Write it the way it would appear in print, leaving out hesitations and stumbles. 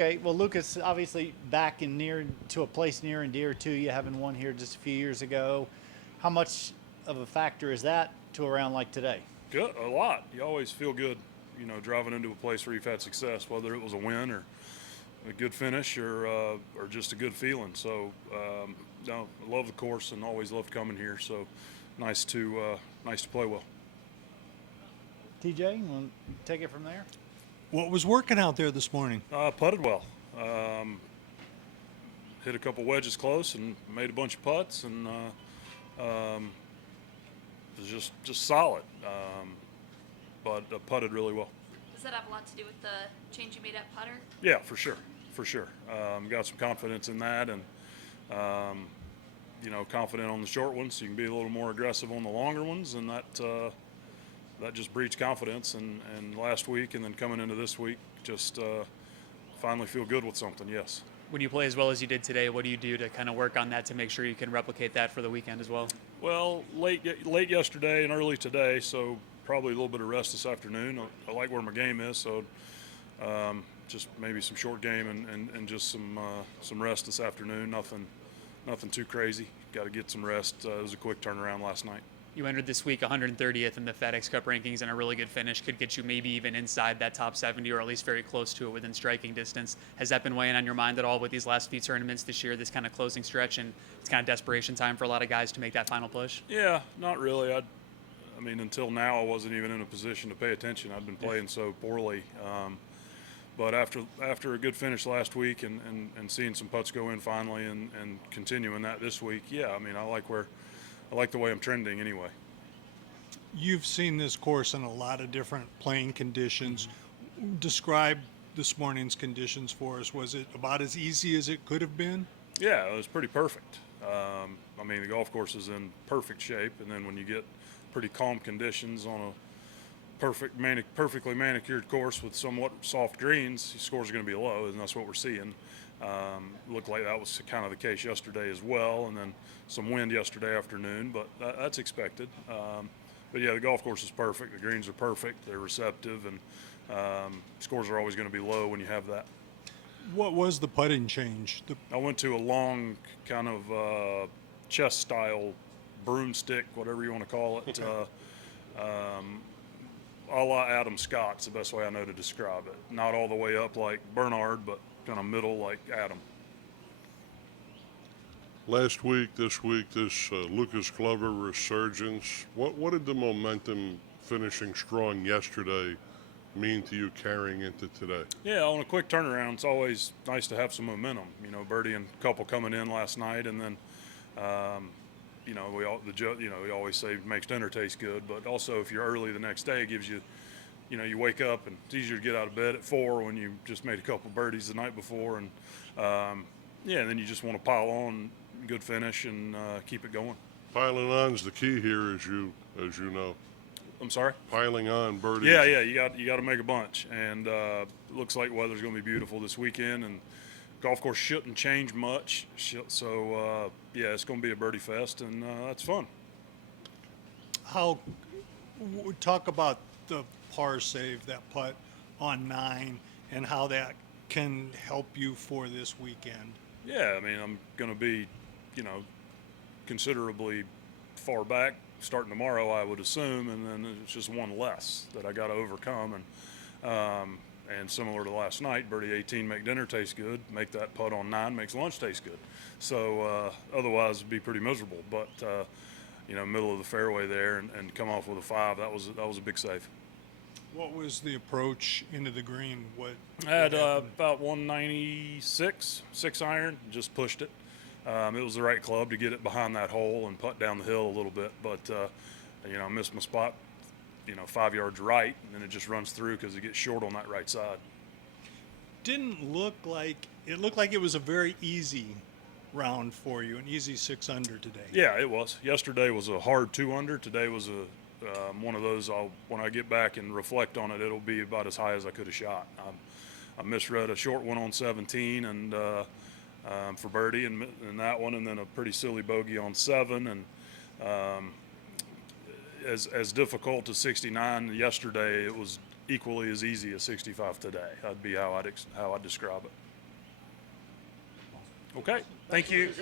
Okay, well, Lucas, obviously back in near to a place near and dear to you, having won here just a few years ago. How much of a factor is that to a round like today? Good, a lot. You always feel good, driving into a place where you've had success, whether it was a win or a good finish or just a good feeling. So, no, I love the course and always loved coming here. So, nice to play well. TJ, you want to take it from there? What was working out there this morning? Putted well. Hit a couple wedges close and made a bunch of putts and it was just solid. But putted really well. Does that have a lot to do with the change you made at putter? Yeah, for sure, for sure. Got some confidence in that, and confident on the short ones, so you can be a little more aggressive on the longer ones, and that just breeds confidence. And last week, and then coming into this week, just finally feel good with something. Yes. When you play as well as you did today, what do you do to kind of work on that to make sure you can replicate that for the weekend as well? Well, late yesterday and early today, so probably a little bit of rest this afternoon. I like where my game is, so just maybe some short game and just some rest this afternoon. Nothing too crazy. Got to get some rest. It was a quick turnaround last night. You entered this week 130th in the FedEx Cup rankings, and a really good finish could get you maybe even inside that top 70, or at least very close to it within striking distance. Has that been weighing on your mind at all with these last few tournaments this year, this kind of closing stretch, and it's kind of desperation time for a lot of guys to make that final push? Yeah, not really. I mean, until now, I wasn't even in a position to pay attention. I'd been playing so poorly. But after a good finish last week and seeing some putts go in finally and continuing that this week, yeah, I mean, I like the way I'm trending anyway. You've seen this course in a lot of different playing conditions. Describe this morning's conditions for us. Was it about as easy as it could have been? Yeah, it was pretty perfect. I mean, the golf course is in perfect shape, and then when you get pretty calm conditions on a perfectly manicured course with somewhat soft greens, your scores are going to be low, and that's what we're seeing. Looked like that was kind of the case yesterday as well, and then some wind yesterday afternoon, but that's expected. But yeah, the golf course is perfect. The greens are perfect. They're receptive, and scores are always going to be low when you have that. What was the putting change? I went to a long kind of chess-style broomstick, whatever you want to call it. A la Adam Scott's the best way I know to describe it. Not all the way up like Bernard, but kind of middle like Adam. Last week, this Lucas Glover resurgence. What did the momentum finishing strong yesterday mean to you carrying into today? Yeah, on a quick turnaround, it's always nice to have some momentum. Birdie and a couple coming in last night, and then we always say makes dinner taste good, but also if you're early the next day, it gives you, you wake up and it's easier to get out of bed at 4 when you just made a couple birdies the night before, and and then you just want to pile on, good finish, and keep it going. Piling on's the key here, as you know. I'm sorry? Piling on birdies. Yeah, you got to make a bunch, and looks like weather's going to be beautiful this weekend, and golf course shouldn't change much, so it's going to be a birdie fest, and that's fun. Talk about the par save, that putt on 9, and how that can help you for this weekend. Yeah, I mean, I'm going to be, considerably far back starting tomorrow, I would assume, and then it's just one less that I got to overcome, and similar to last night, birdie 18, make dinner taste good. Make that putt on 9, makes lunch taste good. So otherwise, it'd be pretty miserable. But middle of the fairway there, and come off with a 5. That was a big save. What was the approach into the green? I had about 196, 6 iron. Just pushed it. It was the right club to get it behind that hole and putt down the hill a little bit. But I missed my spot. 5 yards right, and then it just runs through because it gets short on that right side. Looked like it was a very easy round for you, an easy 6 under today. Yeah, it was. Yesterday was a hard 2 under. Today was one of those. When I get back and reflect on it, it'll be about as high as I could have shot. I misread a short one on 17 and for birdie, and that one, and then a pretty silly bogey on 7, and as difficult as 69 yesterday, it was equally as easy as 65 today. That'd be how I'd describe it. Okay, thank you.